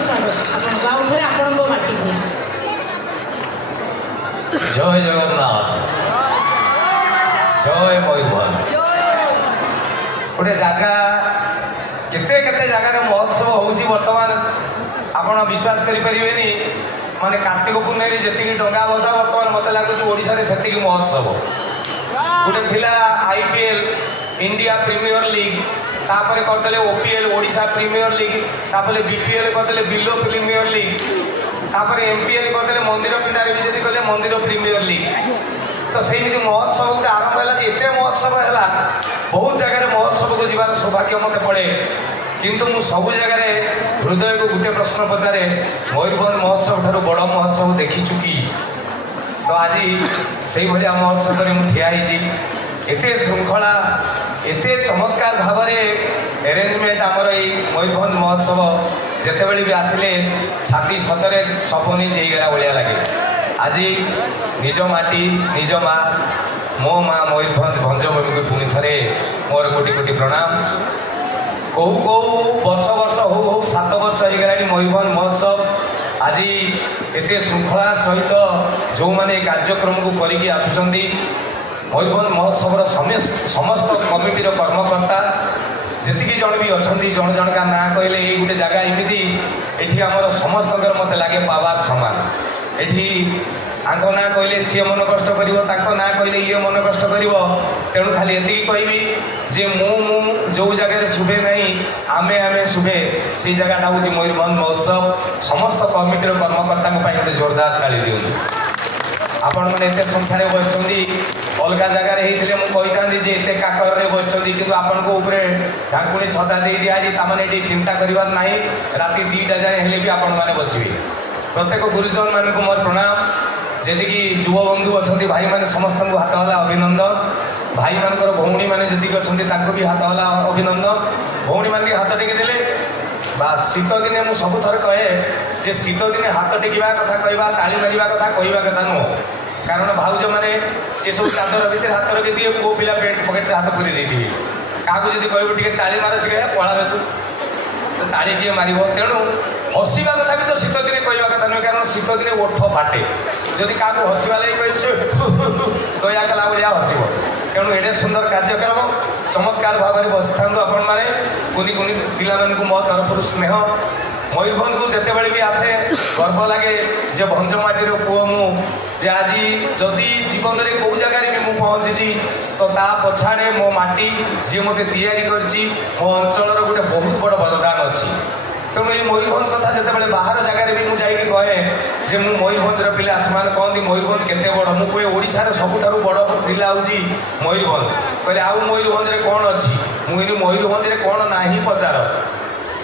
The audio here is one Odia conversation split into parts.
स्वागत आपको आउ थे आपण माटी जय जगन्नाथ जय मयूरभंज गोटे जगह केते केते जगार महोत्सव होउची वर्तमान आपण विश्वास करि परिबेनी माने कार्तिक पूर्णिमा जेतिकी डंगा भसा वर्तमान मते लागुची ओडिसा रे सेतिकी महोत्सव गोटे थिला आईपीएल इंडिया प्रीमियर लीग तापर करदेले ओपीएल ओडिशा प्रीमियर लीग तापर बीपीएल करदेले बिलो प्रीमियर लीग तापर एमपीएल करदेले मंदिर पिंडारे भी जदि कले मंदिर प्रीमियर लीग तो सेमिति महोत्सव गोटे आरंभ है एते महोत्सव है बहुत जगह महोत्सव को जीवार सौभाग्य मत पड़े किंतु मु सबु जगह हृदय को गोटे प्रश्न पचारे मयूरभंज महोत्सव ठारू बड़ महोत्सव देखी चुकी तो आज से भाया महोत्सव में मुझे एते श्रृंखला एते चमत्कार भाव में अरेंजमेंट आमर ये मयूरभंज महोत्सव जितेबले भी आसिले छाती सतरे सपनी जेगला भाया लगे आज निज माटी निज माँ मो माँ मयूरभंज भंजभूमि को पुणी थे मोर कोटि कोटि प्रणाम कौ कौ वर्ष वर्ष हो 7 वर्ष हो गला मयूरभंज महोत्सव आज एते श्रृंखला सहित जो मैंने कार्यक्रम को करके आसुँच मयूरभंज महोत्सव समस्त कमिटी कर्मकर्ता जी जन भी अच्छा जन जन का ना कहले ये गोटे जगह एमती ये आमर समस्त मत लगे पावर सामान ये आंक ना कहले सी मन कष्ट कर ना कहले ये मन कष्ट कर तेणु खाली ये कहबी जे मु जो जगह शुभे नहीं आमे आमे शुभे से जगह हूँ मयूरभंज महोत्सव समस्त कमिटी कर्मकर्ता गोटे जोरदार ताली दिखाँ आपण मैंने एत संख्यार बस अलग जगार होते कही था एत काकर बस कि आपण को ढाकुणी छता दे दिखाई ये चिंता करार ना राति 2टा जाए हेले भी आपण मैंने बसवे प्रत्येक गुरुजन मान को मोर प्रणाम जी युव बंधु अच्छा भाई मैंने समस्त को हाथ हला अभिनंदन भाई मानकर भौणी मैंने जी अच्छा भी हाथ हला अभिनंदन भौणी मैंने हाथ टेकिदेले बा शीत दिने मुझे सबुथ कहे जे शीत दिने हाथ टेकवा कथा कहवा ताली मारिया कथा कहवा कथा नुह कारण भाउज मैंने सी सब चादर भितर हाथ रखी दिए पो पिला पेट पकेट हाथ पूरी देती क्या जब कह ताली मार सी पढ़ा तू ताली किए मार तेणु हसवा कथा भी तो शीत दिने कहवा कथा नुहे कारण शीत दिने ओठ फाटे जदि क्या हसवा लगे कह दया कला भाया हसब तेणु एडे सुंदर कार्यक्रम चमत्कार भाव में बसी था आपण मैंने कुनी कुनी पिला मो तरफ स्नेह मयूरभंज को जितेबले भी आसे गर्व लगे जे भंजमाटीर पुओ जे आज जदि जीवन में कौ जगार भी मुझे पहुँची तो ता पछाड़े मो माटी जी मत या मो अंचल गोटे बहुत बड़ बरदान अच्छी तेणु ये मयूरभंज कथा जितेबाला बाहर जगार भी मुझे कहे जे मु मयूरभंजर पिला से कहती मयूरभंज केते बड़ मुझे कहे ओडिशार सबुठारु बड़ जिला हूँ मयूरभंज कहले आउ मयूरभंज कौन अच्छी मुझे मयूरभंज कौन ना पचार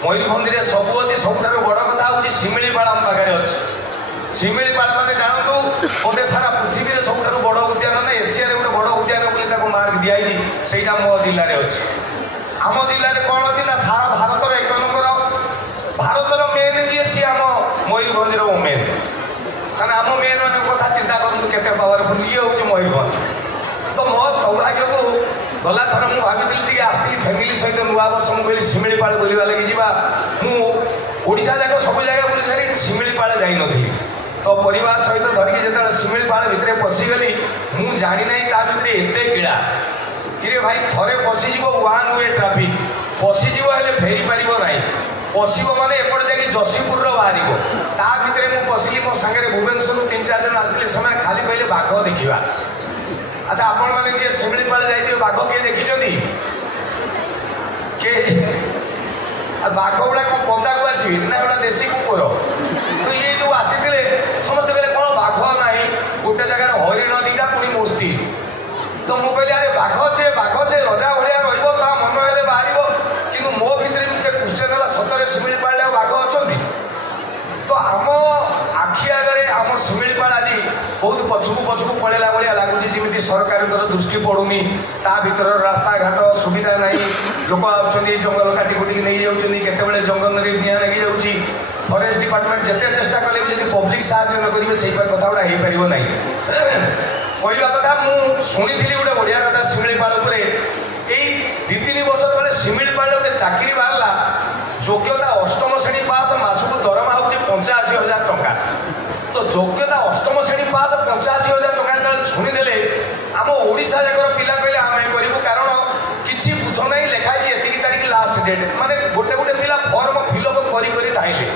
मयूरभंज सबू अच्छी सबुठारु बड़ कथा हूँ शिमिलीपाल आम पाखे अच्छी शिमिलीपाल मैंने जानतु गोटे सारा पृथ्वी सबुठारु बड़ उद्यान ना एशिया गोटे बड़ उद्यान बोली मार्क दिखाई से मो जिले में अच्छी आम जिले में कौन अच्छी ना सारा भारत 1 नंबर भारतर मेन जी सी आम मयूरभंज मेन कारण आम मेन मान कथा चिंता करूँ के पावरफुल ये हूँ मयूरभंज तो मो सौभाग्य को गला थर मुझे भाई आसती फैमिली सहित नुआ वर्ष मुझे शिमिलीपाल बुलवा लगे जा मुझा जाक सब जगह बुली सारी शिमिलीपाल जाई नी तो परिवार सहित धरिकी जो शिमिलीपाल भितर पशिगली मुझे जानी ना ता भर एत कीड़ा कि भाई थे पशिज 1 वे ट्राफिक पशिज फेरी पार ना पशब मैंने एपटे जाकि जशीपुर बाहर ता भितर मुझे पशिली मो सागर भुवनेश्वर 3-4 जन आसते से खाली कहले बाघ देखा अच्छा आपण मैंने जी शिमिलीपाल जाइए बाघ किए देखी बाघ गुड़ा कौन पदा को आसवे ना गोटा देशी कुकुर तो ये जो आसी समस्त कहले कौन बाघ ना गोटे जगह हरिण 2टा पुणी मूर्ति तो मुझे कहली अरे बाघ से रजा भाया रा मन हेले बाहर कि मो भितर गोटे क्वेश्चन है सतरे शिमिलीपाल बाघ अच्छा तो आम आखि आगे आम शिमिलीपाल आज बहुत पछकू पड़ेला भाया लगुच जमी सरकार दृष्टि पड़ूनी ता भर रास्ता घाट सुविधा ना लोक आस जंगल काटी कुटिक नहीं जाते जंगल में निआ लगी जाऊँगी फरेस्ट डिपार्टमेंट जिते चेष्टा कले भी जब पब्लिक साहय न करेंगे से कथा गुड़ा हो पार ना कहवा कथा मुझी गोटे बढ़िया कथा शिमिलीपाल 2-3 वर्ष तले शिमिलीपाल गोटे चाकरी बाहर যোগ্যতা অষ্টম শ্রেণী পাস মাসକୁ ଦରମା ହେଉଛି 85,000 ଟଙ୍କା। ତ ଯୋଗ୍ୟତା ଅଷ୍ଟମ ଶ୍ରେଣୀ ପାସ୍ 85,000 ଟଙ୍କା ଯେତେବେଳେ ଶୁଣିଦେଲେ ଆମ ଓଡ଼ିଶା ଯାକର ପିଲା କହିଲେ ଆମେ କରିବୁ, କାରଣ କିଛି ବୁଝ ନାହିଁ, ଲେଖା ହେଇଛି ଏତିକି ତାରିଖ ଲାଷ୍ଟ ଡେଟ୍। ମାନେ ଗୋଟେ ଗୋଟେ ପିଲା ଫର୍ମ ଫିଲ୍ଅପ୍ କରି କରି ଧାଇଲେ,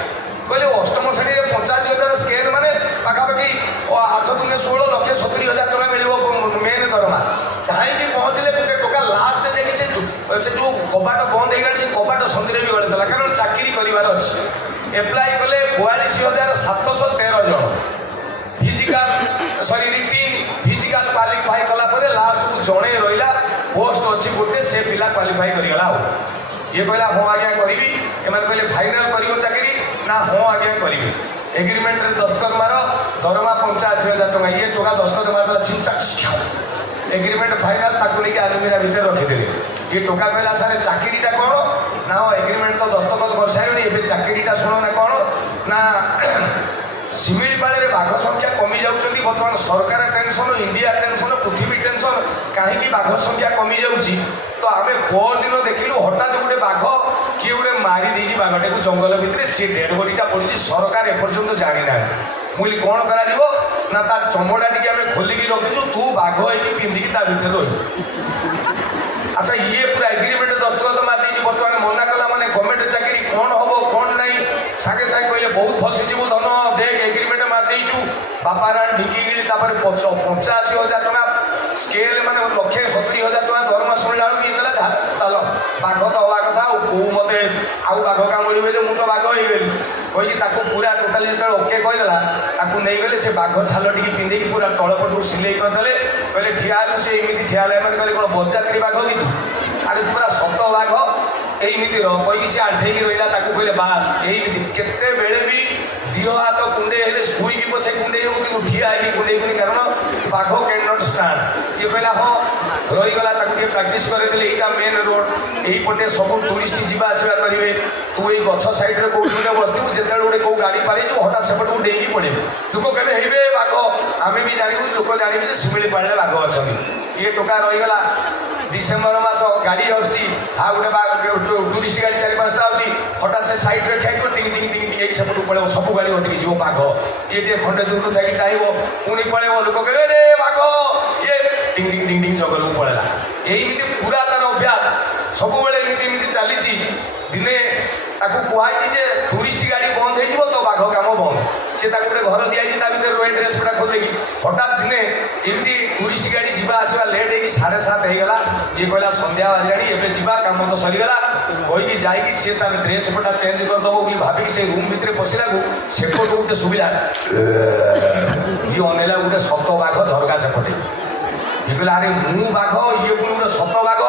କହିଲେ ଅଷ୍ଟମ ଶ୍ରେଣୀରେ 85,000 ସ୍କେଲ୍ ମାନେ ପାଖାପାଖି 8 ଦୁନେ 16 ଲକ୍ଷ 70,000 ଟଙ୍କା ମିଳିବ ମେନ୍ ଦରମା। ଧାଇଁକି ପହଞ୍ଚିଲେ ଗୋଟେ ଟୋକା ଲାଷ୍ଟ ଯାଇକି ସେ ଯେଉଁ କବାଟ ବନ୍ଦ ହେଇଗଲା ସେ କବାଟ ସନ୍ଧିରେ ବି ଗଳିଥିଲା, କାରଣ ଚାକିରି କରିବାର ଅଛି। ଏପ୍ଲାଏ କଲେ 42,713 ଜଣ। ଫିଜିକାଲ ରିଟିନ୍ ଫିଜିକାଲ କ୍ୱାଲିଫାଏ କଲା ପରେ ଲାଷ୍ଟକୁ ଜଣେ ରହିଲା, ପୋଷ୍ଟ ଅଛି ଗୋଟେ, ସେ ପିଲା କ୍ୱାଲିଫାଏ କରିଗଲା। ଆଉ ଇଏ କହିଲା ହଁ ଆଜ୍ଞା କରିବି। ଏମାନେ କହିଲେ ଫାଇନାଲ କରିବ ଚାକିରି ନା? ହଁ ଆଜ୍ଞା କରିବି। ଏଗ୍ରିମେଣ୍ଟରେ ଦସ୍ତଖତ ମାର, ଦରମା 85,000 ଟଙ୍କା। ଇଏ ଟଙ୍କା ଦସ୍ତଖତ ମାରିଦେଲା, ଚିନ୍ତା ଏଗ୍ରିମେଣ୍ଟ ଫାଇନାଲ, ତାକୁ ନେଇକି ଆଲମିରା ଭିତରେ ରଖିଦେଲେ। ଇଏ ଟୋକା କହିଲା ସାର୍ ଚାକିରିଟା କ'ଣ ନା? ଏଗ୍ରିମେଣ୍ଟ ତ ଦସ୍ତଖତ କରିସାରିବଣି, ଏବେ ଚାକିରିଟା ଶୁଣ ନା କ'ଣ ନା ଶିମିଳିପାଳରେ ବାଘ ସଂଖ୍ୟା କମି ଯାଉଛନ୍ତି। ବର୍ତ୍ତମାନ ସରକାର ଟେନସନ୍, ଇଣ୍ଡିଆ ଟେନସନ୍, ପୃଥିବୀ ଟେନସନ୍, କାହିଁକି ବାଘ ସଂଖ୍ୟା କମି ଯାଉଛି? ତ ଆମେ ପରଦିନ ଦେଖିଲୁ ହଠାତ୍ ଗୋଟେ ବାଘ କିଏ ଗୋଟେ ମାରି ଦେଇଛି ବାଘଟାକୁ ଜଙ୍ଗଲ ଭିତରେ, ସେ ଡେଡ୍ ବଡିଟା ପଡ଼ିଛି। ସରକାର ଏପର୍ଯ୍ୟନ୍ତ ଜାଣିନାହାନ୍ତି। ମୁଁ କହିଲି କ'ଣ କରାଯିବ ନା ତା ଚମଡ଼ା ଟିକେ ଆମେ ଖୋଲିକି ରଖିଛୁ, ତୁ ବାଘ ହେଇକି ପିନ୍ଧିକି ତା ଭିତରେ ରହିବୁ। ଆଚ୍ଛା ଇଏ ପୁରା ଏଗ୍ରିମେଣ୍ଟ ଦସ୍ତଖତ ମାରିଦେଇଛି, ବର୍ତ୍ତମାନ ମନା କଲା ମାନେ ଗଭର୍ଣ୍ଣମେଣ୍ଟ ଚାକିରି କ'ଣ ହବ କ'ଣ ନାହିଁ? ସାଙ୍ଗେ ସାଙ୍ଗେ କହିଲେ ବହୁତ ଫସିଯିବୁ ଧନ, ଦେଖ ଏଗ୍ରିମେଣ୍ଟ ମାରିଦେଇଛୁ। ବାପା ରାଣ ଢିଙ୍କି ଗିଳି, ତାପରେ 85,000 ଟଙ୍କା ସ୍କେଲ୍ ମାନେ 1,70,000 ଟଙ୍କା ଦରମା ଶୁଣିଲା ବେଳକୁ ଇଏ କହିଲା ଚାଲ ବାଘ ତ ହବା କଥା, ଆଉ କୋଉ ମତେ ଆଉ ବାଘ କାମୁଡ଼ିବେ ଯେ ମୁଁ ତ ବାଘ ହେଇଗଲି କହିକି ତାକୁ ପୁରା ଟୋଟାଲି ଯେତେବେଳେ ଓକେ କହିଦେଲା, ତାକୁ ନେଇଗଲେ। ସେ ବାଘ ଛାଲ ଟିକେ ପିନ୍ଧିକି ପୁରା ତଳପଟକୁ ସିଲେଇ କରିଦେଲେ। କହିଲେ ଠିଆ ହେଲୁ, ସେ ଏମିତି ଠିଆ ହେଲେ। ଏମାନେ କହିଲେ କ'ଣ ବରଯାତ୍ରୀ ବାଘ କି ତୁ? ଆରେ ତୁ ପୁରା ସତ ବାଘ, ଏଇମିତି ରହ କହିକି ସେ ଆଣ୍ଠେଇକି ରହିଲା। ତାକୁ କହିଲେ ବାସ୍ ଏଇମିତି। କେତେବେଳେ ବି ଦିହ ହାତ କୁଣ୍ଡେଇ ହେଲେ ଶୋଇକି ପଛେ କୁଣ୍ଡେଇ ହେବ, କିନ୍ତୁ ଠିଆ ହେଇକି କୁଣ୍ଡେଇବନି, କାରଣ ବାଘ କ୍ୟାନ୍ ନଟ୍ ଷ୍ଟାଣ୍ଡ। ଇଏ କହିଲା ହଁ, ରହିଗଲା। ତାକୁ ଟିକେ ପ୍ରାକ୍ଟିସ୍ କରେଇଦେଲେ। ଏଇଟା ମେନ୍ ରୋଡ଼, ଏଇପଟେ ସବୁ ଟୁରିଷ୍ଟ ଯିବା ଆସିବା କରିବେ। ତୁ ଏଇ ଗଛ ସାଇଡ଼୍ରେ କେଉଁଠି ଗୋଟେ ବସିଥିବୁ, ଯେତେବେଳେ ଗୋଟେ କେଉଁ ଗାଡ଼ି ପାରେଇଯିବୁ ହଠାତ୍ ସେପଟକୁ ଡେଇଁକି ପଡ଼ିବୁ। ଲୋକ କହିବେ ହେଇବେ ବାଘ, ଆମେ ବି ଜାଣିବୁ, ଲୋକ ଜାଣିବୁ ଯେ ଶିମିଳିପାଳରେ ବାଘ ଅଛନ୍ତି। ଇଏ ଟୋକା ରହିଗଲା। ଡିସେମ୍ବର ମାସ ଗାଡ଼ି ଆସୁଛି, ଆଉ ଗୋଟେ ଟୁରିଷ୍ଟ ଗାଡ଼ି 4-5ଟା ଆସୁଛି। ହଠାତ୍ ସେ ସାଇଡ଼୍ରେ ଠିଆଇଥିବ, ଟିଙ୍ଗି ଟିଙ୍ଗି ଟିଙ୍ଗି ଏଇ ସେପଟକୁ ପଳେଇବ, ସବୁ ଗାଡ଼ି ଅଟକି ଯିବ। ବାଘ ଇଏ ଟିକେ ଖଣ୍ଡେ ଦୂରକୁ ଥାଇକି ଚାହିଁବ, ପୁଣି ପଳେଇବ। ଲୋକ କହିବେ ରେ ବାଘ, ଇଏ ଟିଙ୍ଗ ଟିଙ୍ଗ ଟିଙ୍ଗ ଟିଙ୍ଗ ଜଙ୍ଗଲକୁ ପଳେଇଲା। ଏଇମିତି ପୁରା ତାର ଅଭ୍ୟାସ, ସବୁବେଳେ ଏମିତି ଏମିତି ଚାଲିଛି। ଦିନେ ତାକୁ କୁହାଯାଇଛି ଯେ ଟୁରିଷ୍ଟ ଗାଡ଼ି ବନ୍ଦ ହେଇଯିବ ତ ବାଘ କାମ ବନ୍ଦ। ସେ ତାକୁ ଗୋଟେ ଘର ଦିଆଯାଇଛି, ତା ଭିତରେ ରହି ଡ୍ରେସ୍ ଗୁଡ଼ା ଖୋଲିଦେଇକି। ହଠାତ୍ ଦିନେ ଏମିତି ଟୁରିଷ୍ଟ ଗାଡ଼ି ଯିବା ଆସିବା ଲେଟ୍ ହେଇକି 7:30 ହେଇଗଲା। ଇଏ କହିଲା ସନ୍ଧ୍ୟା ବାଜିଲାଣି, ଏବେ ଯିବା, କାମ ତ ସରିଗଲା କହିକି ଯାଇକି ସିଏ ତାର ଡ୍ରେସ୍ ପଟା ଚେଞ୍ଜ କରିଦେବ ବୋଲି ଭାବିକି ସେ ରୁମ୍ ଭିତରେ ପଶିଲାକୁ ସେପଟୁ ଗୋଟେ ସୁବିଧା। ଇଏ ଅନେଇଲା, ଗୋଟେ ସତ ବାଘ ଝରକା ସେପଟେ। ଇଏ କହିଲା ଆରେ ମୁଁ ବାଘ, ଇଏ ପୁଣି ଗୋଟେ ସତ ବାଘ,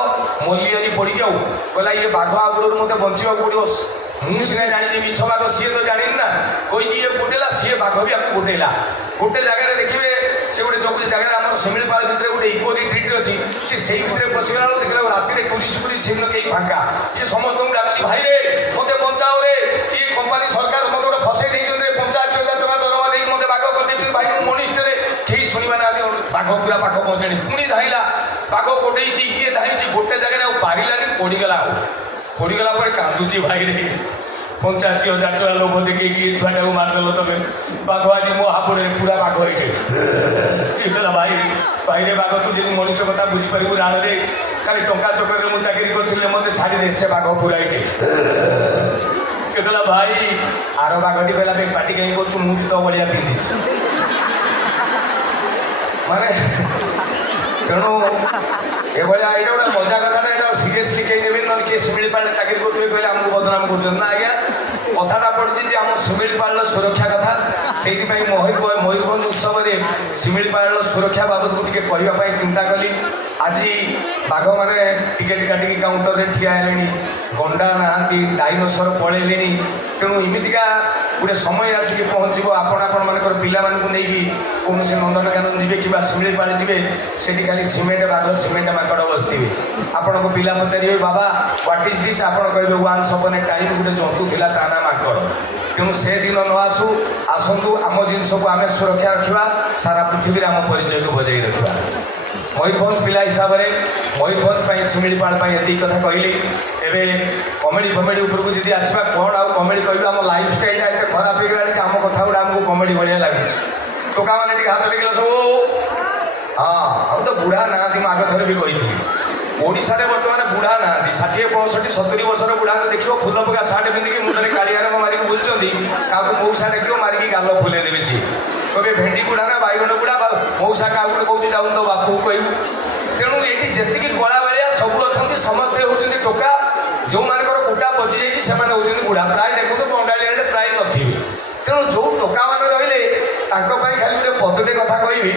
ମଲି ଆଜି ପଡ଼ିକି। ଆଉ କହିଲା ଇଏ ବାଘ ଆଗରୁ ମୋତେ ବଞ୍ଚିବାକୁ ପଡ଼ିବ, ମୁଁ ସିନା ଜାଣିଛି ମିଛ ବାଘ, ସିଏ ତ ଜାଣିନି ନା କହିକି ଇଏ ଗୋଟେଇଲା। ସିଏ ବାଘ ବି ଆକୁ ଗୋଟେଇଲା। ଗୋଟେ ଜାଗାରେ ଦେଖିବେ, ସେ ଗୋଟେ ସବୁ ଜାଗାରେ ଆମର ଶିମିଳିପାଳ ଭିତରେ ଗୋଟେ ଇକୋ ରିଟ୍ରିଟ୍ ଅଛି, ସେ ସେଇ ଭିତରେ ପଶିଗଲା ବେଳକୁ ଦେଖିଲା ରାତିରେ ଟୁରିଷ୍ଟ ସେଦିନ କେହି ଫାଙ୍କା। ଇଏ ସମସ୍ତଙ୍କୁ ଡାକୁଛି, ଭାଇରେ ମୋତେ ବଞ୍ଚାଅ ରେ, ଇଏ କମ୍ପାନୀ ସରକାର ମୋତେ ଗୋଟେ ଫସେଇ ଦେଇଛନ୍ତି, 85,000 ଟଙ୍କା ଦରମା ଦେଇକି ମୋତେ ବାଘ କରିଦେଇଛନ୍ତି, ଭାଇ ମୁଁ ମନିଷ୍ଟରେ। କେହି ଶୁଣିବା ନାହାନ୍ତି। ବାଘ ପୁରା ପାଖ ପହଞ୍ଚାଣି, ପୁଣି ଧାଇଁଲା। ବାଘ ଗୋଟେଇଛି, ଇଏ ଧାଇଁଛି ଗୋଟେ ଜାଗାରେ, ଆଉ ପାରିଲାନି, ପଡ଼ିଗଲା। ଆଉ ପଡ଼ିଗଲା ପରେ କାନ୍ଦୁଛି, ଭାଇରେ 85,000 ଟଙ୍କା ଲୋଭ ଦେଖେଇକି ଏ ଛୁଆଟାକୁ ମାରିଦେଲ ତମେ। ବାଘ ଆଜି ମୋ ହାବୁଡ଼ରେ ପୁରା ବାଘ ହେଇছে। ଇଏ କହିଲା ଭାଇରେ ବାଘ, ତୁ ଯଦି ମଣିଷ କଥା ବୁଝିପାରିବୁ, ରାଣରେ ଖାଲି ଟଙ୍କା ଚକରରେ ମୁଁ ଚାକିରି କରିଥିଲି, ମୋତେ ଛାଡ଼ିଦେ, ସେ ବାଘ ପୁରା ହେଇছে। ଇଏ କହିଲା ଭାଇ ଆର ବାଘଟି କହିଲା ପାଟି କାହିଁ କରୁଛୁ, ମୁଁ ବି ତ ବଢ଼ିଆ ପିନ୍ଧିଛି। ମାନେ ତେଣୁ ଏଭଳିଆ ଏଇଟା ଗୋଟେ ମଜା କଥାଟା, ଏଇଟା ସିରିୟସଲି କେହି ନେବେନି। ନହେଲେ କିଏ ଶିମିଳିପାଳରେ ଚାକିରି କରୁଥିବେ କହିଲେ ଆମକୁ ବଦନାମ କରୁଛନ୍ତି। ନା ଆଜ୍ଞା, କଥାଟା ପଡ଼ିଛି ଯେ ଆମ ଶିମିଳିପାଳର ସୁରକ୍ଷା କଥା। ସେଇଥିପାଇଁ ମୟୂରଭଞ୍ଜ ଉତ୍ସବରେ ଶିମିଳିପାଳର ସୁରକ୍ଷା ବାବଦକୁ ଟିକେ କହିବା ପାଇଁ ଚିନ୍ତା କଲି। ଆଜି ବାଘମାନେ ଟିକେଟ୍ କାଟିକି କାଉଣ୍ଟରରେ ଠିଆ ହେଲେଣି, ଗଣ୍ଡା ନାହାନ୍ତି, ଡାଇନୋସର ପଳେଇଲେଣି। ତେଣୁ ଏମିତିକା ଗୋଟେ ସମୟ ଆସିକି ପହଞ୍ଚିବ, ଆପଣମାନଙ୍କର ପିଲାମାନଙ୍କୁ ନେଇକି କୌଣସି ନନ୍ଦନକାନନ ଯିବେ କିମ୍ବା ଶିମିଳିପାଳ ଯିବେ, ସେଠି ଖାଲି ସିମେଣ୍ଟ ବାଘ, ସିମେଣ୍ଟ ମାଙ୍କଡ଼ ବସିଥିବେ। ଆପଣଙ୍କ ପିଲା ପଚାରିବେ ବାବା ହ୍ୱାଟ୍ ଇଜ୍ ଦିସ୍, ଆପଣ କହିବେ ୱାନ୍ସ ଅପନ୍ ଏ ଟାଇମ୍ ଗୋଟେ ଜନ୍ତୁ ଥିଲା, ତା ନାଁ ମାଙ୍କଡ଼। ତେଣୁ ସେ ଦିନ ନ ଆସନ୍ତୁ, ଆମ ଜିନିଷକୁ ଆମେ ସୁରକ୍ଷା ରଖିବା, ସାରା ପୃଥିବୀରେ ଆମ ପରିଚୟକୁ ବଜାଇ ରଖିବା। ମୟୂରଭଞ୍ଜ ପିଲା ହିସାବରେ ମୟୂରଭଞ୍ଜ ପାଇଁ, ଶିମିଳିପାଳ ପାଇଁ ଏତିକି କଥା କହିଲି। ଏବେ कमेडी फमेडी उपरको जदि आसवा कौन आउ कमेडी कह आम लाइफ स्टाइल एत खराब हो गला आम कथा गुड़ा आमको कमेडी भाया लगे टोका मैंने हाथ टेकिल सब हाँ आम तो बुढ़ा ना मुझे आग थर भी कही ओडार बर्तमान बुढ़ा ना 60-65-70 वर्षर बुढ़ा देख फुल पका सार्ट पिंधिकी मुंडे कालिया रंग मारिक बुलूँ क्या मऊसा डाक मारिकी गाल फुले देवे सी कहे भेंडी बुढ़ा ना बैगण बुढ़ा मऊसा क्या गोटे कौन जाऊन तो बापू कहू तेणु ये जी कला भाया सब अच्छा समस्ते होती टोका जो मानकर कुटा बची जाइए होती बुढ़ा प्राय देखो बंगाली प्राय नथिबे तेणु जो टोका मान रही खाली गोटे पदटे कथा कहि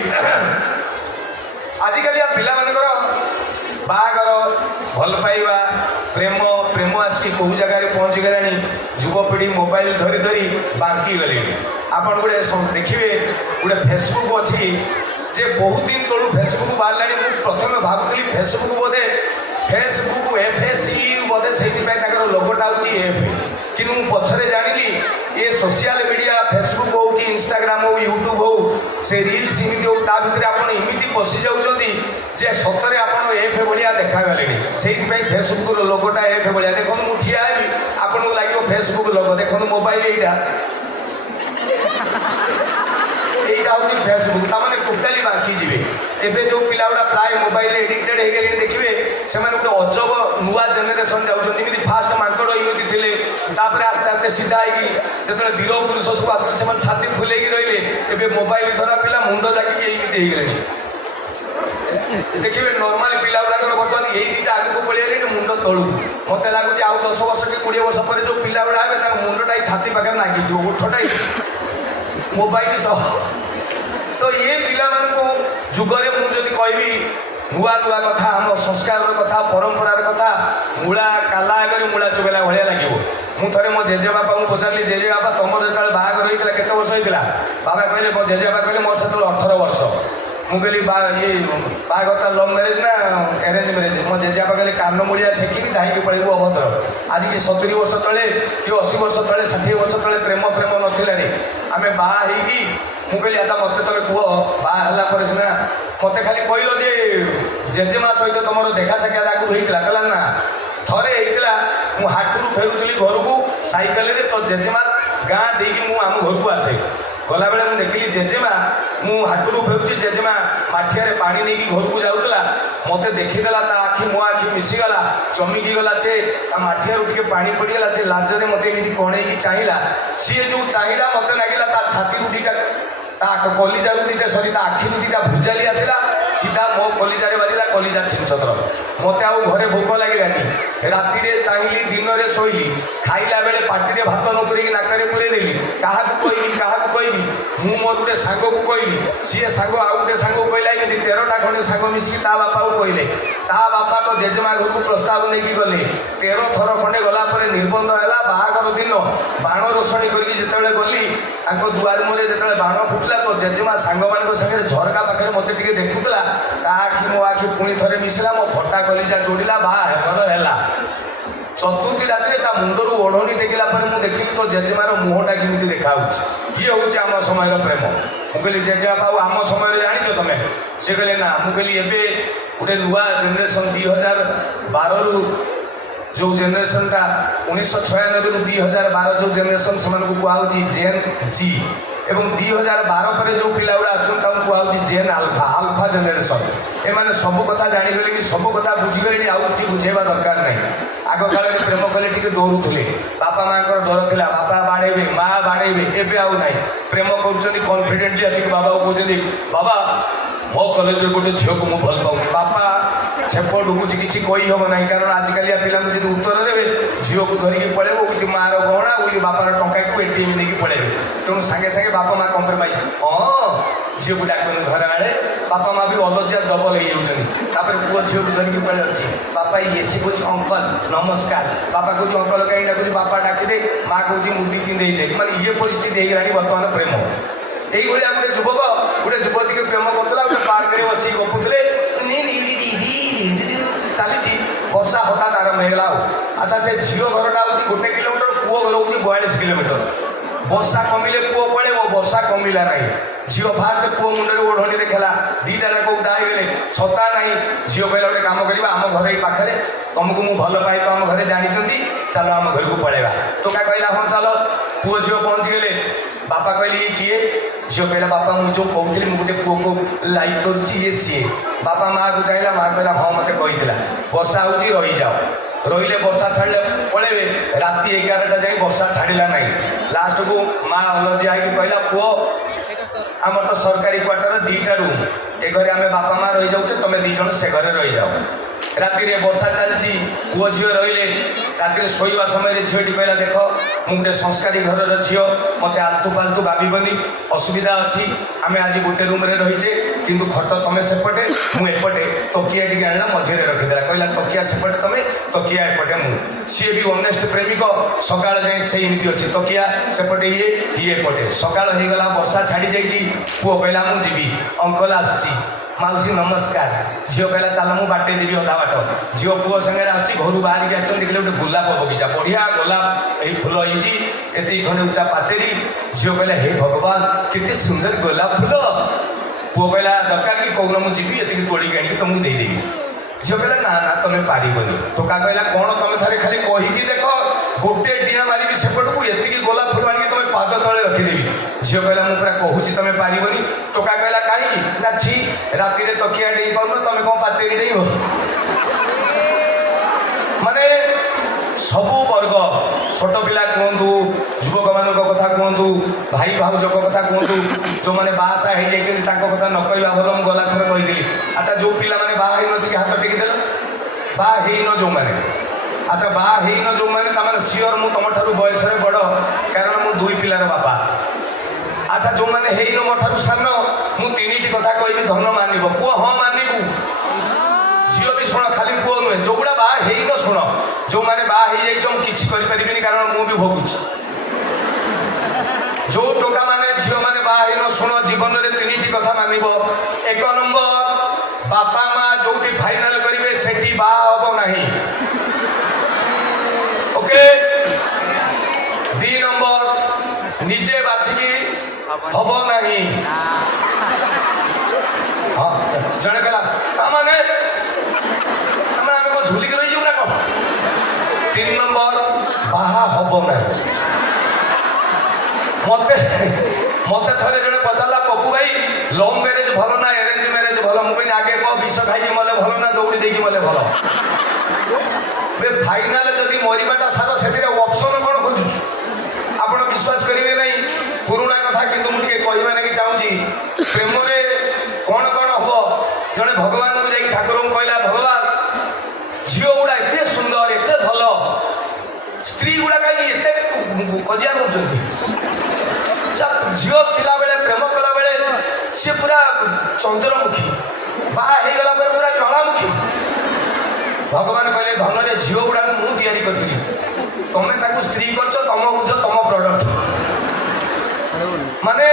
आजिकल पिला मानकर बाहागर भल पाइबा प्रेम प्रेम आसिक कौ जगार पहुँची गलानी युवपीढ़ी मोबाइल धरी धरी बांकी गले आपड़ गोटे देखिए गोटे फेसबुक अच्छी जे बहुत दिन तलू फेसबुक बाहर प्रथम भावुली फेसबुक बोधे फेसबुक FSE बोधे से लोगोटा हूँ एफ कि पछरे जानी ये सोशल मीडिया फेसबुक हो कि इंस्टाग्राम हो यूट्यूब हो से रील्स इमिति हो ता भितर आप इमिति पशि जाऊँगी जे सतरे आप एफ भाया देखागले से फेसबुक लोगोटा एफ भाया देखो मुझे ठिया आपको लगे फेसबुक लोगो देखो मोबाइल यहाँ हूँ फेसबुक ताने टोटाली बाकी जी एवं जो पिला गुड़ा प्राय मोबाइल एडिक्टेड हो गले देखिए से गोटे अजब नुआ जेनेरेशन जाऊँगी फास्ट मांकड़ एमती थे आस्ते आस्ते सीधा जो वीर पुरुष सब आसते से छाती फुले रही है मोबाइल धरा पिला मुंड जाकि एमती हो गले देखिए नॉर्मल पिला गुड़ाक बर्तमान यही दुटा आगे पड़े मुंड तलू मत लगुच आउ 10 वर्ष कि 20 वर्ष पर जो पिला गुड़ा हे मुंडटा छाती पाखे नागी उठटा मोबाइल सह तो ये पिला जुगरे मुझे कहि नुआ नुआ कथा आम संस्कार कथा परंपरार कथा मूला काला आगे मूला चुगला भाया लगे मुझे मो जेजे बापा को पचारि जेजे बापा तुम जो बाहागर होता है केते वर्ष होता बाबा कहले मो जेजे बापा कहले मोर से 18 वर्ष मुझे ये बाहागरटा लव मैरेज ना अरेंज मैरेज मो जेजेबापा कहले कान मूलिया सेकिनी धाईकी पड़ेबू अभद्र आज कि 70 वर्ष तले कि 80 वर्ष तले 60 वर्ष तले प्रेम प्रेम नथिला आम बाहरी मुझे अच्छा मत तुम कह बाहला सीना मत खाली कहल जे जेजेमा सहित तुम देखा साक्षात आगुरी होता कहला ना थरे होता मु हाटू फेरुली घर को साइकेल तो जेजेमा गाँ देकी मु आम घर को आसे गला बेले मुझे देखिली जेजेमा मु हाटू फेरुची जेजेमा माठिया पानी नहीं घर को जाऊला मत देखीदेला आखि मो आखि मिसीगला चमिकी गला से माठिया टे पानी पड़गला से लाजरे मत एमती कणेकी चाहिला सी जो चाहिला मत लगे छाती दीटा कलिजा दीटा सरी आखि दीटा भुजाली आसला सीधा मो कलिजा बाजिला कलिजा छिंछतर मत आउ घरे भोक लगे राति चाहिए दिन में शोली खाइला बेले पार्टी भात न पूरे नाकरे पूरे देली क्या कहबी मु मोर गोटे सांग को कहली सी सांग आउ गोटे सांग को कहला 13टा खंडे सांग मिसिकी ता बापा को कहले ता बापा तो जेजेमा घर को प्रस्ताव नहीं गले 13 थर खंडे गला निबंध है बाहागर दिन बाण रोषणी करके जिते गली दुआर मुझे जो बाण फुटला तो जेजेमा सांग मान सागर झरका पाखे मत देखुला आखि मो आखि पुणी थे मिसला मो फटा कलिजा जोड़िला बाहर चतुर्थी रात मुंडर ओढ़नी टेकिला मुझे देखिली तो जेजेमार मुहटा केमी देखा ये हूँ आम समय प्रेम मुझे जेजेबापा आम समय जाच तुम से कहले ना मुझे एवं गोटे नुआ जेनेरेशन 2012 रु जो जेनेरेशनटा 1996 रु 2012 जो जेनेरेशन से कहुच्छी जेन जी एवं 2012 पर जो पिला गुड़ा आसुच्छी जेन आल्फा आल्फा जेनेरेशन एमाने सब कथा जाणीगले कि सब कथा बुझीगले आउ किसी बुझेबा दरकार नहीं आग काल प्रेम कले टे डरुले बापा माँ डर था बापा बाड़े माँ बाड़े एवं आउ ना प्रेम कर कन्फिडेंटली आसिक बाबा को कहते बाबा मो कलेज गोटे झील को मुझे भल पाऊँ बापा छेप डुकुची किसी कहीहब ना कारण आजिकल पिला जी उत्तर देवे झील को धरिकी पलैब उठी मार गहना उठी बापार टंका को एटीएम नहीं पलैबे तेणु सागे सागे बापा माँ कम्प्रोमाइज हाँ झील को डाक घर आड़े बापा माँ भी अलज्जा डबल हो पुओ झील को धरिकी पलि अच्छी बापा ये सी कह अंकल नमस्कार बापा कह अंकल कहीं डाकुच बापा डाकिदे माँ कह मुदी पिंधे माने ये परिस्थिति होगा बर्तमान प्रेम यही गोटे युवक गोटे युवती को प्रेम करुला गोटे पार्क में बस गपुले चली वर्षा हठात आरंभ होगा अच्छा से झील घरटा हूँ 1 किलोमीटर पुओ घर हूँ 42 किलोमीटर वर्षा कमिले पुओ पड़े वर्षा कमिला ना झील फास्ट पुओ मुंडे ओढ़नी देखला 2टा जाक उदा गले छता ना झील कहला गोटे कम करवा आम घर पाखे तुमको मुझे भल पाए तो आम घर जानते ଚାଲ ଆମ ଘରକୁ ପଳେଇବା। ଟୋକା କହିଲା ହଁ ଚାଲ। ପୁଅ ଝିଅ ପହଞ୍ଚିଗଲେ। ବାପା କହିଲେ ଇଏ କିଏ? ଝିଅ କହିଲା ବାପା ମୁଁ ଯେଉଁ କହୁଥିଲି ମୁଁ ଗୋଟେ ପୁଅକୁ ଲାଇକ୍ କରୁଛି ଇଏ ସିଏ। ବାପା ମାଆକୁ ଚାହିଁଲା, ମାଆ କହିଲା ହଁ ମୋତେ କହିଥିଲା। ବର୍ଷା ହେଉଛି ରହିଯାଅ। ରହିଲେ ବର୍ଷା ଛାଡ଼ିଲେ ପଳେଇବେ। ରାତି 11ଟା ଯାଏ ବର୍ଷା ଛାଡ଼ିଲା ନାହିଁ। ଲାଷ୍ଟକୁ ମାଆ ଅଲଜିଆ ହେଇକି କହିଲା ପୁଅ ଆମର ତ ସରକାରୀ କ୍ୱାର୍ଟର 2ଟା ରୁମ୍, ଏ ଘରେ ଆମେ ବାପା ମାଆ ରହିଯାଉଛେ, ତମେ 2 ଜଣ ସେ ଘରେ ରହିଯାଅ। ରାତିରେ ବର୍ଷା ଚାଲିଛି, ପୁଅ ଝିଅ ରହିଲେ। ରାତିରେ ଶୋଇବା ସମୟରେ ଝିଅଟି କହିଲା ଦେଖ ମୁଁ ଗୋଟେ ସଂସ୍କାରୀ ଘରର ଝିଅ, ମୋତେ ଆଲତୁ ଫାଲତୁ ଭାବିବନି, ଅସୁବିଧା ଅଛି, ଆମେ ଆଜି ଗୋଟେ ରୁମ୍ରେ ରହିଛେ, କିନ୍ତୁ ଖଟ ତମେ ସେପଟେ ମୁଁ ଏପଟେ। ତକିଆ ଟିକେ ଆଣିଲା ମଝିରେ ରଖିଦେଲା, କହିଲା ତକିଆ ସେପଟେ ତମେ, ତକିଆ ଏପଟେ ମୁଁ। ସିଏ ବି ଅନେଷ୍ଟ ପ୍ରେମିକ, ସକାଳ ଯାଏଁ ସେଇ ଏମିତି ଅଛି, ତକିଆ ସେପଟେ ଇଏ ଏପଟେ। ସକାଳ ହେଇଗଲା, ବର୍ଷା ଛାଡ଼ି ଯାଇଛି। ପୁଅ କହିଲା ମୁଁ ଯିବି, ଅଙ୍କଲ ଆସୁଛି, ମାଉସୀ ନମସ୍କାର। ଝିଅ କହିଲା ଚାଲ ମୁଁ ବାଟେଇ ଦେବି ଅଧା ବାଟ। ଝିଅ ପୁଅ ସାଙ୍ଗରେ ଆସୁଛି, ଘରୁ ବାହାରିକି ଆସିଛନ୍ତି, ଦେଖିଲେ ଗୋଟେ ଗୋଲାପ ବଗିଚା, ବଢ଼ିଆ ଗୋଲାପ ଏଇ ଫୁଲ ହେଇଛି, ଏତିକି ଖଣ୍ଡେ ଉଞ୍ଚା ପାଚେରୀ। ଝିଅ କହିଲା ହେ ଭଗବାନ କେତେ ସୁନ୍ଦର ଗୋଲାପ ଫୁଲ। ପୁଅ କହିଲା ଦରକାର କି କହୁନ ମୁଁ ଯିବି, ଏତିକି ତୋଳିକି ଆଣିକି ତମକୁ ଦେଇଦେବି। ଝିଅ କହିଲା ନା ନା ତମେ ପାରିବନି। ଟୋକା କହିଲା କ'ଣ ତମେ ଥରେ ଖାଲି କହିକି ଦେଖ, ଗୋଟେ ଡିଆଁ ମାରିବି ସେପଟକୁ, ଏତିକି ଗୋଲାପ ଫୁଲ ଆଣିକି ତମେ ପାଦ ତଳେ ରଖିଦେବି। ଝିଅ କହିଲା ମୁଁ ପୁରା କହୁଛି ତମେ ପାରିବନି। ଟୋକା କହିଲା କାହିଁକି? ନା ଛି ରାତିରେ ତକିଆ ଡେଇ ପାରୁନ, ତମେ କ'ଣ ପାଚେରୀ ଡେଇବ? ମାନେ ସବୁ ବର୍ଗ, ଛୋଟ ପିଲା କୁହନ୍ତୁ, ଯୁବକମାନଙ୍କ କଥା କୁହନ୍ତୁ, ଭାଇ ଭାଉଜଙ୍କ କଥା କୁହନ୍ତୁ, ଯେଉଁମାନେ ବାହାସାହା ହେଇଯାଇଛନ୍ତି ତାଙ୍କ କଥା ନ କହିବା ଭଲ। ମୁଁ ଗଲା ଥର କହିଥିଲି, ଆଚ୍ଛା ଯେଉଁ ପିଲାମାନେ ବାହା ହେଇନଥିବେ ହାତ ଟେକିଦେଲ। ବାହା ହେଇନ ଯେଉଁମାନେ, ଆଚ୍ଛା ବାହା ହେଇନ ଯେଉଁମାନେ, ତାମାନେ ସିଓର ମୁଁ ତମଠାରୁ ବୟସରେ ବଡ଼, କାରଣ ମୁଁ 2 ପିଲାର ବାପା। ଆଚ୍ଛା ଯେଉଁମାନେ ହେଇନ ମୋ ଠାରୁ ସାନ, ମୁଁ 3ଟି କଥା କହିବି, ଧନ ମାନିବ। ପୁଅ ହଁ ମାନିବୁ, ଝିଅ ବି ଶୁଣ, ଖାଲି ପୁଅ ନୁହେଁ, ଯେଉଁଗୁଡ଼ା ବାହା ହେଇନ ଶୁଣ। ଯେଉଁମାନେ ବାହା ହେଇଯାଇଛ ମୁଁ କିଛି କରିପାରିବିନି, କାରଣ ମୁଁ ବି ଭୋଗୁଛି। ଯେଉଁ ଟୋକାମାନେ ଝିଅମାନେ ବାହା ହେଇନ ଶୁଣ, ଜୀବନରେ 3ଟି କଥା ମାନିବ। 1 ନମ୍ବର, ବାପା ମା ଯେଉଁଠି ଫାଇନାଲ କରିବେ ସେଠି ବାହା ହବ ନାହିଁ, ଓକେ। 2 ନମ୍ବର, ନିଜେ ବାଛିକି ହବ ନାହିଁ। ହଁ ଜଣେ କହିଲା ତାମାନେ ଆମେ କ'ଣ ଝୁଲିକି ରହିଯିବୁ ନା କ'ଣ? 3 ନମ୍ବର, ବାହା ହବ ନାହିଁ। ମତେ ଥରେ ଜଣେ ପଚାରିଲା ପପୁ ଭାଇ ଲଭ୍ ମ୍ୟାରେଜ ଭଲ ନା ଆରେଞ୍ଜ ମ୍ୟାରେଜ ଭଲ? ମୁଁ କହିଲି ଆଗେ କହ ବିଷ ଖାଇକି ମଲେ ଭଲ ନା ଦୌଡ଼ି ଦେଇକି ମଲେ ଭଲ? ଫାଇନାଲ ଯଦି ମରିବାଟା ସାର, ସେଥିରେ ଅପସନ କ'ଣ ଖୋଜୁଛୁ? ଆପଣ ବିଶ୍ୱାସ କରିବେ ନାହିଁ, ପୁରୁଣା କଥା କିନ୍ତୁ ମୁଁ ଟିକେ କହିବା ଲାଗି ଚାହୁଁଛି। ପ୍ରେମରେ କ'ଣ କ'ଣ ହବ? ଜଣେ ଭଗବାନଙ୍କୁ ଯାଇକି ଠାକୁରଙ୍କୁ କହିଲା ଭଗବାନ ଝିଅ ଗୁଡ଼ା ଏତେ ସୁନ୍ଦର, ଏତେ ଭଲ, ସ୍ତ୍ରୀ ଗୁଡ଼ା କାହିଁକି ଏତେ କଜିଆ କରୁଛନ୍ତି? ଝିଅ ଥିଲାବେଳେ ପ୍ରେମ କଲାବେଳେ ସେ ପୁରା ଚନ୍ଦ୍ରମୁଖୀ, ବାହା ହେଇଗଲା ପରେ ପୁରା ଜ୍ୱାଳାମୁଖୀ। ଭଗବାନ କହିଲେ ଧନରେ ଝିଅ ଗୁଡ଼ାକୁ ମୁଁ ତିଆରି କରିଥିଲି, ତମେ ତାକୁ ସ୍ତ୍ରୀ କରିଛ, ତମ ବୁଝ ତମ ପ୍ରଡକ୍ଟ। ମାନେ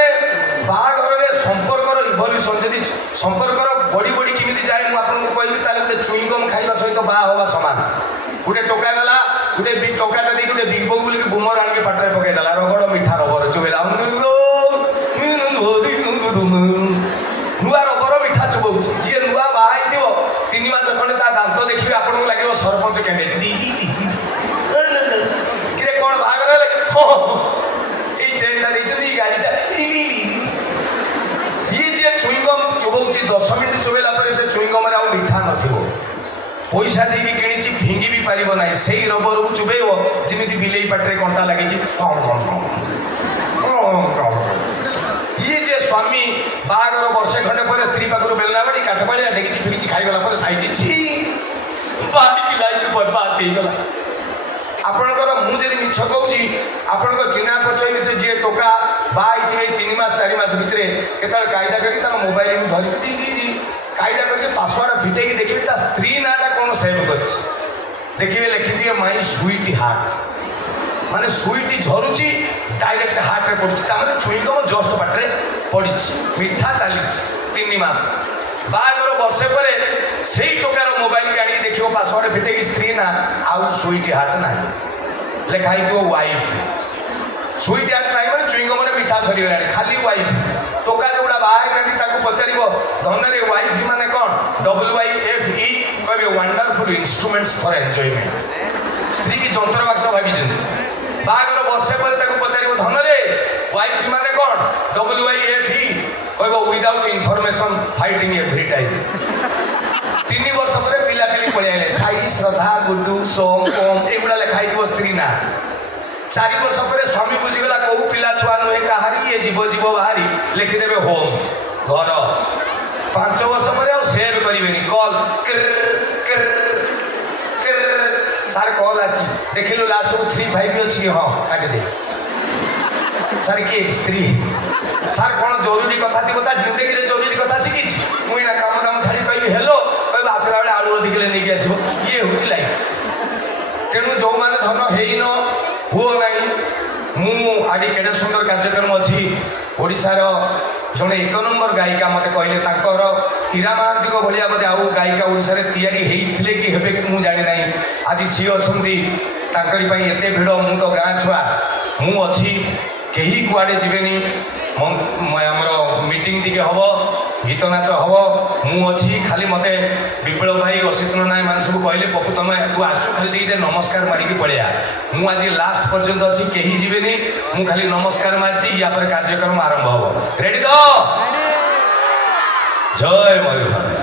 ବାହାଘରରେ ସମ୍ପର୍କର ଇଭଲ୍ୟୁସନ, ଯଦି ସମ୍ପର୍କର ବଢ଼ି ବଢ଼ି କେମିତି ଯାଏ ମୁଁ ଆପଣଙ୍କୁ କହିବି, ତାହେଲେ ଗୋଟେ ଚୁଇଙ୍ଗମ୍ ଖାଇବା ସହିତ ବାହା ହେବା ସମାନ। ଗୋଟେ ଟୋକା ଗଲା, ଗୋଟେ ଟୋକାଟା ଦେଇକି ଗୋଟେ ବିଗ ବଉ ବୋଲିକି ବୁମର ଆଣିକି ପାଟିରେ ପକେଇଦେଲା, ରଗଡ଼ ମିଠା ରବର ଚୁବେଇଲା, ନୂଆ ରବର ମିଠା ଚୁବଉଛି। ଯିଏ ନୂଆ ବାହା ହେଇଥିବ 3 ମାସ ଖଣ୍ଡେ ତା ଦାନ୍ତ ଦେଖିବେ ଆପଣଙ୍କୁ ଲାଗିବ ସରପଞ୍ଚ କ୍ୟାଣ୍ଡିଡେଟ୍। କିରେ କ'ଣ ବାହାଘର ହେଲେ? ଏଇ ଚେନ୍ଟା ଦେଇଛନ୍ତି, ଏଇ ଗାଡ଼ିଟା। ଇଏ ଯିଏ ଚୁଇଙ୍ଗମ୍ ଚୁବଉଛି 10 ମିନିଟ୍ ଚୁବେଇଲା ପରେ ସେ ଚୁଇଙ୍ଗମରେ ଆଉ ମିଠା ନଥିବ। ପଇସା ଦେଇକି କିଣିଛି, ଫିଙ୍ଗି ବି ପାରିବ ନାହିଁ, ସେଇ ରବରକୁ ଚୁବେଇବ ଯେମିତି ବିଲେଇ ପାଟିରେ କଣ୍ଟା ଲାଗିଛି। ଇଏ ଯେ ସ୍ୱାମୀ ବାହାଘର ବର୍ଷେ ଖଣ୍ଡେ ପରେ ସ୍ତ୍ରୀ ପାଖରୁ ବେଲନା ବାଡ଼ି କାଠ ପାଳିଆ ଡେକିଛି ଫିଙ୍ଗିଛି, ଖାଇଗଲା ପରେ ସାଇଜିଛି, ବାହାରିକି ଲାଇଫ୍ ବର୍ବାଦ ହେଇଗଲା। ଆପଣଙ୍କର ମୁଁ ଯଦି ମିଛ କହୁଛି, ଆପଣଙ୍କ ଚିହ୍ନା ପରିଚୟ ଭିତରେ ଯିଏ ଟୋକା ବାହା ହେଇଥିବେ 3 ମାସ 4 ମାସ ଭିତରେ କେତେବେଳେ କାଇଦା କରିକି ତାଙ୍କ ମୋବାଇଲକୁ ଧରିକି କାଇଦା କରିକି ପାସୱାର୍ଡ ଫିଟେଇକି ଦେଖିବେ ତା ସ୍ତ୍ରୀ ନାଁଟା କ'ଣ ସେଭ୍ କରିଛି। ଦେଖିବେ ଲେଖିଥିବେ ମାଇ ସୁଇଟ୍ ହାର୍ଟ, ମାନେ ସୁଇଟ୍ ଝରୁଛି ଡାଇରେକ୍ଟ ହାର୍ଟରେ ପଡ଼ୁଛି, ତାମାନେ ଚୁଇଙ୍ଗମ୍ ଜଷ୍ଟ ପାଟିରେ ପଡ଼ିଛି, ମିଠା ଚାଲିଛି 3 ମାସ। ବାହାଘର ବର୍ଷେ ପରେ ସେଇ ଟୋକାର ମୋବାଇଲକି ଆଣିକି ଦେଖିବ ପାସୱାର୍ଡ ଫିଟେଇକି ସ୍ତ୍ରୀ ନା ଆଉ ସୁଇଟ୍ ହାର୍ଟ ନାହିଁ, ଲେଖା ହେଇଥିବ ୱାଇଫ୍। ସୁଇଟ୍ ହାର୍ଟ ନାହିଁ ମାନେ ଚୁଇଙ୍ଗମରେ ମିଠା ସରିଗଲାଣି, ଖାଲି ୱାଇଫ୍। ଟୋକା ଯେଉଁଗୁଡ଼ା ବାହା ହେଇନାହାନ୍ତି ତାକୁ ପଚାରିବ ଧନରେ ୱାଇଫ୍ ମାନେ କ'ଣ? WIFE କହିବେ ୱାଣ୍ଡରଫୁଲ୍ ଇନଷ୍ଟ୍ରୁମେଣ୍ଟସ୍ ଫର୍ ଏନ୍ଜୟମେଣ୍ଟ। ସ୍ତ୍ରୀ କି ଯନ୍ତ୍ର ବାକ୍ସ ଭାବିଛନ୍ତି। ବାହାଘର ବର୍ଷେ ପରେ ତାକୁ ପଚାରିବ ଧନରେ ୱାଇଫ୍ ମାନେ କ'ଣ WIFE କହିବ without information fighting every time. 3 ବର୍ଷ ପରେ ପିଲାପିଲି ପଳେଇ ଆଇଲେ ସାଇ ଶ୍ରଦ୍ଧା ଗୁଡୁ ସୋମ ଓମ୍ ଏଗୁଡ଼ା ଲେଖା ହେଇଥିବ ସ୍ତ୍ରୀ ନା। 4 ବର୍ଷ ପରେ ସ୍ୱାମୀ ବୁଝିଗଲା କୋଉ ପିଲା ଛୁଆ ନୁହେଁ କାହାରି ଇଏ ଯିବ ବାହାରି ଲେଖିଦେବେ ହୋମ୍ ଘର। 5 ବର୍ଷ ପରେ ଆଉ ସେଭ୍ କରିବେନି କଲ୍ ସାର୍ କଲ୍ ଆସିଛି ଦେଖିଲୁ ଲାଷ୍ଟକୁ 35 ଅଛି କି ହଁ କାଟିଦେ। ସାର୍ କିଏ ସ୍ତ୍ରୀ ସାର୍ କ'ଣ ଜରୁରୀ କଥା ଥିବ ତା ଜିନ୍ଦଗିରେ ଜରୁରୀ କଥା ଶିଖିଛି ମୁଁ ଏଇନା କାମ ଦାମ ଛାଡ଼ି କହିବି ହେଲୋ କହିବ ଆସିଲା ବେଳେ ଆଳୁ ଅଧିକରେ ନେଇକି ଆସିବ ଇଏ ହେଉଛି ଲାଇଫ୍। ତେଣୁ ଯେଉଁମାନେ ଧନ ହେଇନ ହୁଅ ନାହିଁ ମୁଁ ଆଜି କେଡ଼େ ସୁନ୍ଦର କାର୍ଯ୍ୟକ୍ରମ ଅଛି ଓଡ଼ିଶାର ଜଣେ 1 ନମ୍ବର ଗାୟିକା ମୋତେ କହିଲେ ତାଙ୍କର ଇରା ମହାନ୍ତିଙ୍କ ଭଳିଆ ବୋଧେ ଆଉ ଗାୟିକା ଓଡ଼ିଶାରେ ତିଆରି ହେଇଥିଲେ କି ହେବେ କି ମୁଁ ଜାଣିନାହିଁ। ଆଜି ସିଏ ଅଛନ୍ତି ତାଙ୍କରି ପାଇଁ ଏତେ ଭିଡ଼ ମୁଁ ତ ଗାଁ ଛୁଆ ମୁଁ ଅଛି କେହି କୁଆଡ଼େ ଯିବେନି ଆମର ମିଟିଂ ଟିକେ ହେବ ଗୀତ ନାଚ ହେବ ମୁଁ ଅଛି ଖାଲି ମୋତେ ବିପ୍ଳବ ଭାଇ ଅସିତ ନାୟକ ଏମାନେ ସବୁ କହିଲେ ପପୁ ତମେ ତୁ ଆସୁଛୁ ଖାଲି ଟିକେ ଯେ ନମସ୍କାର ମାରିକି ପଳେଇବା। ମୁଁ ଆଜି ଲାଷ୍ଟ ପର୍ଯ୍ୟନ୍ତ ଅଛି କେହି ଯିବେନି ମୁଁ ଖାଲି ନମସ୍କାର ମାରିଛି ୟା ପରେ କାର୍ଯ୍ୟକ୍ରମ ଆରମ୍ଭ ହେବ। ରେଡି ତ? ଜୟ ମୟୂରଭଞ୍ଜ।